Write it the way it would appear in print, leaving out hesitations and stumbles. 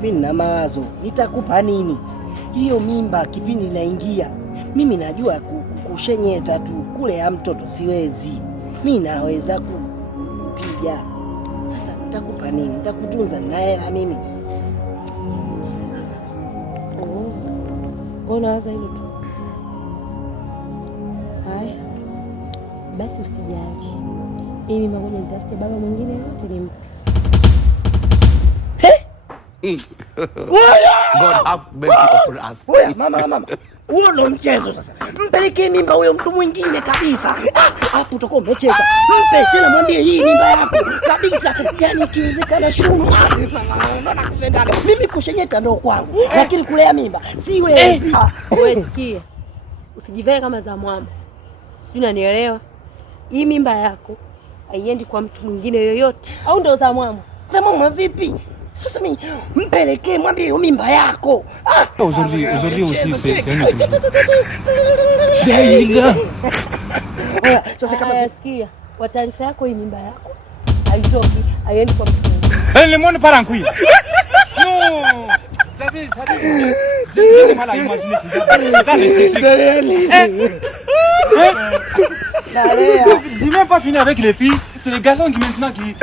mimi nina mawazo. Nitakupa nini? Hiyo mimba kipindi inaingia, mimi najua kushenyeta tu, kule ya mtoto siwezi. Mimi naweza kupiga. Sasa nitakupa nini? Nitakutunza na hela mimi. Unawaza hilo tu. Haya basi, usijali. Mimi ngoja nitafute baba mwingine yote nimpe. God have mercy upon us. Oya, mama. Huo ndo mchezo sasa. Mpelekee mimba huyo mtu mwingine kabisa. Hapo utakuwa umecheza. Mpe tena, mwambie hii mimba yako kabisa. Yaani kiwezekana shuma. Nakupenda. Mimi kushenyeta ndo kwangu. Lakini kulea mimba siwezi. Wewe sikia. Usijivae kama za mwamba. Sijui unanielewa? Hii mimba yako haiendi kwa mtu mwingine yoyote. Au ndo za mwamba? Za mwamba vipi? Sasa mimi mpelekee, mwambie hiyo mimba yako. Aujourd'hui aussi c'est sasa kama sikia, kwa taarifa yako, hii mimba yako haitoki, haiendi kwa mtu mwingine. le monde part en couille. Non. Ça je mal à imaginer ça. Dis même pas finir avec les filles, c'est les garçons qui maintenant qui